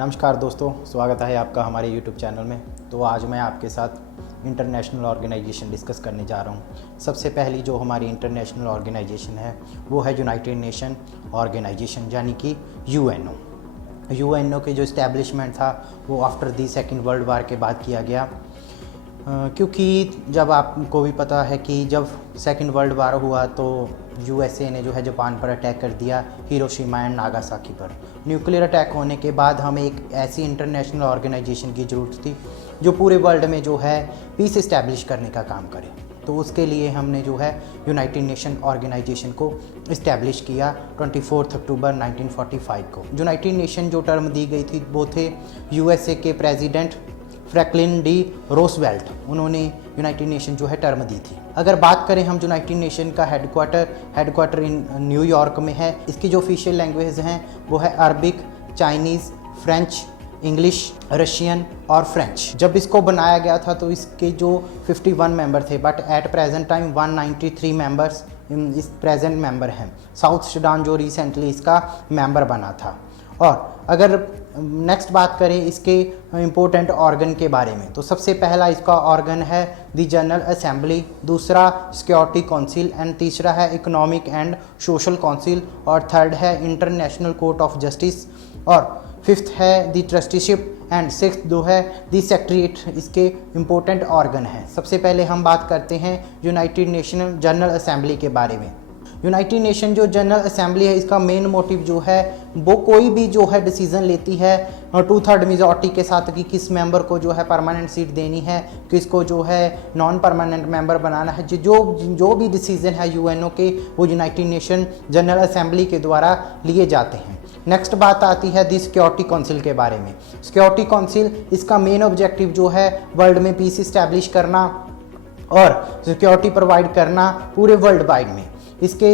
नमस्कार दोस्तों, स्वागत है आपका हमारे YouTube चैनल में। तो आज मैं आपके साथ इंटरनेशनल ऑर्गेनाइजेशन डिस्कस करने जा रहा हूँ। सबसे पहली जो हमारी इंटरनेशनल ऑर्गेनाइजेशन है वो है यूनाइटेड नेशन ऑर्गेनाइजेशन यानी कि यूएनओ। यूएनओ के जो इस्टेब्लिशमेंट था वो after the second world war के बाद किया गया, क्योंकि जब आपको भी पता है कि जब सेकेंड वर्ल्ड वार हुआ तो यूएसए ने जो है जापान पर अटैक कर दिया, हिरोशिमा एंड नागासाकी पर। न्यूक्लियर अटैक होने के बाद हमें एक ऐसी इंटरनेशनल ऑर्गेनाइजेशन की ज़रूरत थी जो पूरे वर्ल्ड में जो है पीस इस्टेब्लिश करने का काम करे। तो उसके लिए हमने जो है यूनाइटेड नेशन ऑर्गेनाइजेशन को इस्टेब्लिश किया 24 अक्टूबर 1945 को। यूनाइटेड नेशन जो टर्म दी गई थी वो थे यूएसए के प्रेसिडेंट फ्रैंकलिन डी रोजवेल्ट, उन्होंने यूनाइटेड नेशन जो है टर्म दी थी। अगर बात करें हम यूनाइटेड नेशन का हेडक्वार्टर इन न्यूयॉर्क में है। इसकी जो ऑफिशियल लैंग्वेज हैं वो है Arabic, Chinese, French, English, Russian और फ्रेंच। जब इसको बनाया गया था तो इसके जो 51 मेंबर थे, but at present time 193 members इस प्रेजेंट मेंबर हैं। साउथ सूडान जो रिसेंटली इसका मेंबर बना था। और अगर नेक्स्ट बात करें इसके इम्पोर्टेंट ऑर्गन के बारे में, तो सबसे पहला इसका ऑर्गन है द जनरल असेंबली, दूसरा सिक्योरिटी काउंसिल एंड तीसरा है इकोनॉमिक एंड सोशल काउंसिल और थर्ड है इंटरनेशनल कोर्ट ऑफ जस्टिस और फिफ्थ है द ट्रस्टीशिप एंड सिक्स्थ जो है द सेक्रेटरीट। इसके इम्पोर्टेंट ऑर्गन हैं। सबसे पहले हम बात करते हैं यूनाइटेड नेशन जनरल असेंबली के बारे में। यूनाइटेड नेशन जो जनरल असेंबली है, इसका मेन मोटिव जो है वो कोई भी जो है डिसीजन लेती है 2/3 मेजॉरिटी के साथ कि किस मेंबर को जो है परमानेंट सीट देनी है, किसको जो है नॉन परमानेंट मेंबर बनाना है। जो भी डिसीजन है यूएनओ के वो यूनाइटेड नेशन जनरल असेंबली के द्वारा लिए जाते हैं। नेक्स्ट बात आती है दी सिक्योरिटी काउंसिल के बारे में। सिक्योरिटी काउंसिल इसका मेन ऑब्जेक्टिव जो है वर्ल्ड में पीस इस्टेब्लिश करना और सिक्योरिटी प्रोवाइड करना पूरे वर्ल्ड वाइड में। इसके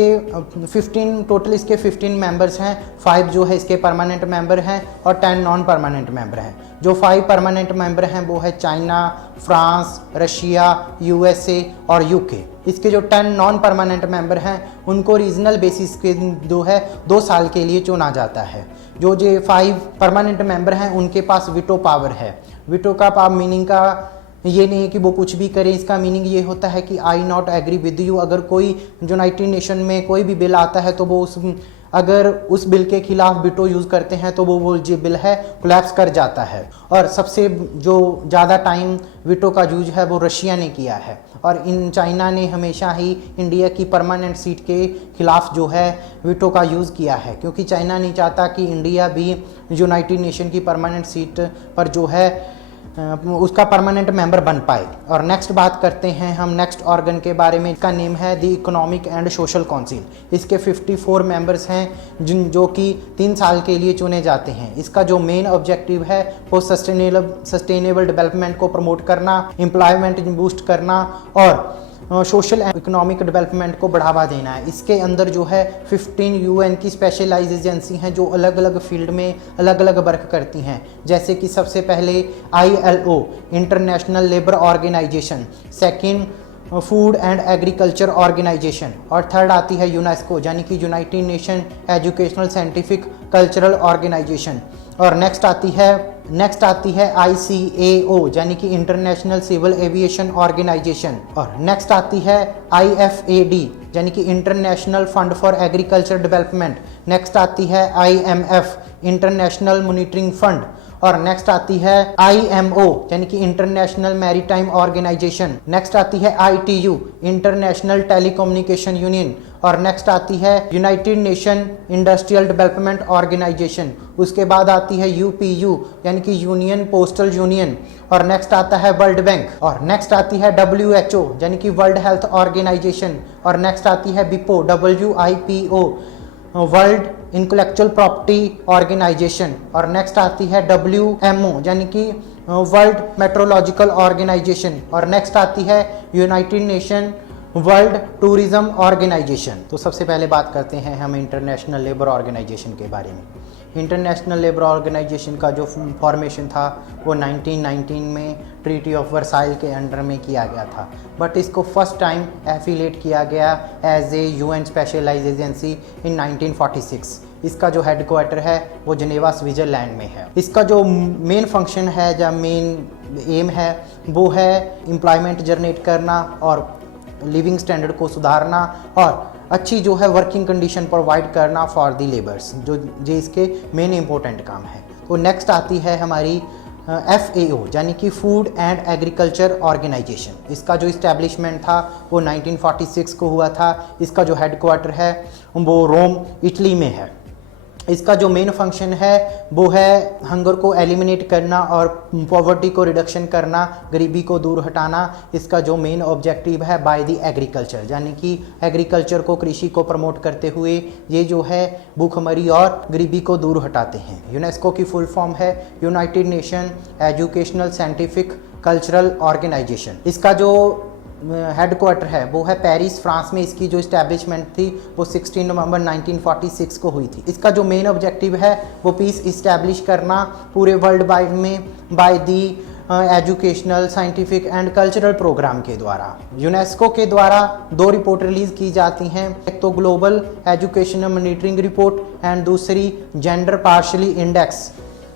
15 मेंबर्स हैं। 5 जो है इसके परमानेंट मेंबर हैं और 10 नॉन परमानेंट मेंबर हैं। जो 5 परमानेंट मेंबर हैं वो है चाइना, फ्रांस, रशिया, यूएसए और यूके। इसके जो 10 नॉन परमानेंट मेंबर हैं उनको रीजनल बेसिस के जो है 2 साल के लिए चुना जाता है। जो 5 परमानेंट मेंबर हैं उनके पास वीटो पावर है। वीटो का पावर मीनिंग का ये नहीं है कि वो कुछ भी करें, इसका मीनिंग ये होता है कि आई नॉट एग्री विद यू। अगर कोई यूनाइटेड नेशन में कोई भी बिल आता है तो वो अगर उस बिल के खिलाफ वीटो यूज़ करते हैं तो वो जो बिल है कोलैप्स कर जाता है। और सबसे जो ज़्यादा टाइम वीटो का यूज है वो रशिया ने किया है। और चाइना ने हमेशा ही इंडिया की परमानेंट सीट के खिलाफ जो है वीटो का यूज़ किया है, क्योंकि चाइना नहीं चाहता कि इंडिया भी यूनाइटेड नेशन की परमानेंट सीट पर जो है उसका परमानेंट मेंबर बन पाए। और नेक्स्ट बात करते हैं हम नेक्स्ट ऑर्गन के बारे में। इसका नेम है the economic and social council. इसके 54 मेंबर्स हैं जो कि 3 साल के लिए चुने जाते हैं। इसका जो मेन ऑब्जेक्टिव है वो सस्टेनेबल डेवलपमेंट को प्रमोट करना, एम्प्लॉयमेंट बूस्ट करना और सोशल एंड इकोनॉमिक डेवलपमेंट को बढ़ावा देना है। इसके अंदर जो है 15 यूएन की स्पेशलाइज एजेंसी हैं जो अलग अलग फील्ड में अलग अलग वर्क करती हैं। जैसे कि सबसे पहले ILO international labour organisation, second food and agriculture organisation और थर्ड आती है यूनेस्को यानी कि united nation educational scientific cultural organisation. और नेक्स्ट आती है ICAO यानी कि इंटरनेशनल सिविल एविएशन ऑर्गेनाइजेशन। और नेक्स्ट आती है IFAD यानी कि international fund for agriculture development. Next आती है IMF इंटरनेशनल मॉनिटरिंग फंड। और नेक्स्ट आती है IMO यानी कि इंटरनेशनल मैरीटाइम ऑर्गेनाइजेशन। नेक्स्ट आती है ITU इंटरनेशनल टेलीकम्युनिकेशन यूनियन। और नेक्स्ट आती है united nation industrial development organisation. उसके बाद आती है UPU यानी कि यूनियन पोस्टल यूनियन। और नेक्स्ट आता है वर्ल्ड बैंक। और नेक्स्ट आती है WHO यानी कि वर्ल्ड हेल्थ ऑर्गेनाइजेशन। और नेक्स्ट आती है WIPO WIPO world intellectual property organisation. और नेक्स्ट आती है WMO यानी कि वर्ल्ड मेट्रोलॉजिकल ऑर्गेनाइजेशन। और नेक्स्ट आती है united nation world tourism organisation. तो सबसे पहले बात करते हैं हम इंटरनेशनल लेबर ऑर्गेनाइजेशन के बारे में। इंटरनेशनल लेबर ऑर्गेनाइजेशन का जो फॉर्मेशन था वो 1919 में ट्रीटी ऑफ वर्साइल के अंडर में किया गया था, बट इसको फर्स्ट टाइम एफिलेट किया गया as a UN specialise agency in 1946। इसका जो हेडक्वार्टर है वो जिनेवा स्विट्ज़रलैंड में है। इसका जो मेन फंक्शन है या मेन एम है वो है एम्प्लॉयमेंट जनरेट करना और लिविंग स्टैंडर्ड को सुधारना और अच्छी जो है वर्किंग कंडीशन प्रोवाइड करना फॉर दी लेबर्स, जो इसके मेन इंपॉर्टेंट काम है। तो नेक्स्ट आती है हमारी FAO यानी कि फूड एंड एग्रीकल्चर ऑर्गेनाइजेशन। इसका जो इस्टेब्लिशमेंट था वो 1946 को हुआ था। इसका जो हेडक्वार्टर है वो रोम इटली में है। इसका जो मेन फंक्शन है वो है हंगर को एलिमिनेट करना और पॉवर्टी को रिडक्शन करना, गरीबी को दूर हटाना। इसका जो मेन ऑब्जेक्टिव है बाय द एग्रीकल्चर, यानी कि एग्रीकल्चर को, कृषि को प्रमोट करते हुए ये जो है भूखमरी और गरीबी को दूर हटाते हैं। यूनेस्को की फुल फॉर्म है united nation educational scientific cultural organisation. इसका जो हेडक्वार्टर है वो है पेरिस, फ्रांस में। इसकी जो इस्टेब्लिशमेंट थी वो 16 नवंबर 1946 को हुई थी। इसका जो मेन ऑब्जेक्टिव है वो पीस इस्टेब्लिश करना पूरे वर्ल्ड वाइड में by the educational, scientific and cultural programme के द्वारा। यूनेस्को के द्वारा 2 रिपोर्ट रिलीज की जाती हैं, एक तो global educational monitoring report and दूसरी gender parity index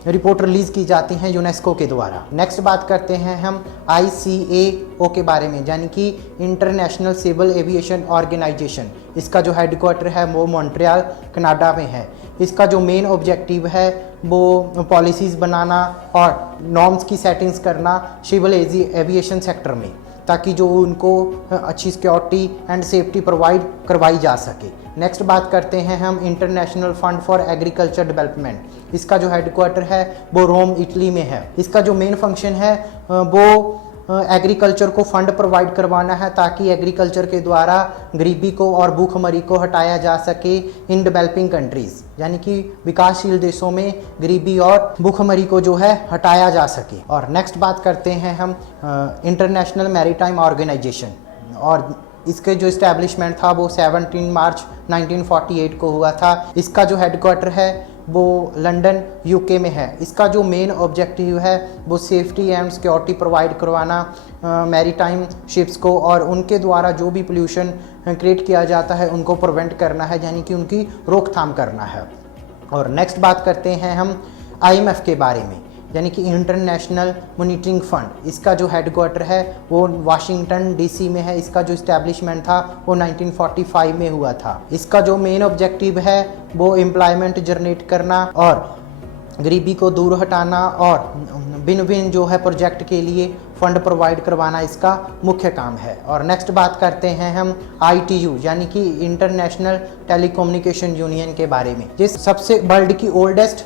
report release की जाती हैं यूनेस्को के द्वारा। नेक्स्ट बात करते हैं हम ICAO के बारे में, यानी कि इंटरनेशनल सिविल एविएशन ऑर्गेनाइजेशन। इसका जो हेडक्वार्टर है वो मॉन्ट्रियल, कनाडा में है। इसका जो मेन ऑब्जेक्टिव है वो पॉलिसीज़ बनाना और नॉर्म्स की सेटिंग्स करना सिविल एविएशन सेक्टर में, ताकि जो उनको अच्छी सिक्योरिटी एंड सेफ्टी प्रोवाइड करवाई जा सके। नेक्स्ट बात करते हैं हम international fund for agriculture development. इसका जो हेडक्वार्टर है वो रोम इटली में है। इसका जो मेन फंक्शन है वो एग्रीकल्चर को फंड प्रोवाइड करवाना है, ताकि एग्रीकल्चर के द्वारा गरीबी को और भूखमरी को हटाया जा सके इन डेवलपिंग कंट्रीज़, यानी कि विकासशील देशों में गरीबी और भूखमरी को जो है हटाया जा सके। और नेक्स्ट बात करते हैं हम इंटरनेशनल मैरीटाइम ऑर्गेनाइजेशन, और इसके जो इस्टेब्लिशमेंट था वो 17 मार्च 1948 को हुआ था। इसका जो हेडक्वार्टर है वो लंदन UK में है। इसका जो मेन ऑब्जेक्टिव है वो सेफ्टी एंड सिक्योरिटी प्रोवाइड करवाना मैरीटाइम शिप्स को, और उनके द्वारा जो भी पोल्यूशन क्रिएट किया जाता है उनको प्रिवेंट करना है, यानी कि उनकी रोकथाम करना है। और नेक्स्ट बात करते हैं हम IMF के बारे में, यानी कि इंटरनेशनल मॉनिटरिंग फंड। इसका जो हेडक्वार्टर है वो वाशिंगटन DC में है। इसका जो इस्टेब्लिशमेंट था वो 1945 में हुआ था। इसका जो मेन ऑब्जेक्टिव है वो एम्प्लॉयमेंट जनरेट करना और गरीबी को दूर हटाना और भिन्न भिन्न जो है प्रोजेक्ट के लिए फंड प्रोवाइड करवाना इसका मुख्य काम है। और नेक्स्ट बात करते हैं हम ITU यानी कि इंटरनेशनल टेलीकम्युनिकेशन यूनियन के बारे में। ये सबसे वर्ल्ड की ओल्डेस्ट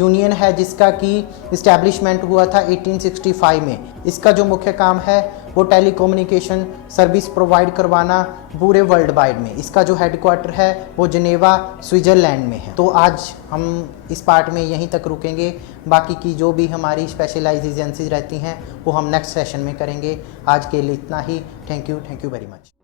यूनियन है, जिसका कि इस्टेब्लिशमेंट हुआ था 1865 में। इसका जो मुख्य काम है वो टेलीकम्युनिकेशन सर्विस प्रोवाइड करवाना पूरे वर्ल्ड वाइड में। इसका जो हेडक्वार्टर है वो जिनेवा स्विट्ज़रलैंड में है। तो आज हम इस पार्ट में यहीं तक रुकेंगे, बाकी की जो भी हमारी स्पेशलाइज एजेंसीज रहती हैं वो हम नेक्स्ट सेशन में करेंगे। आज के लिए इतना ही। Thank you very much.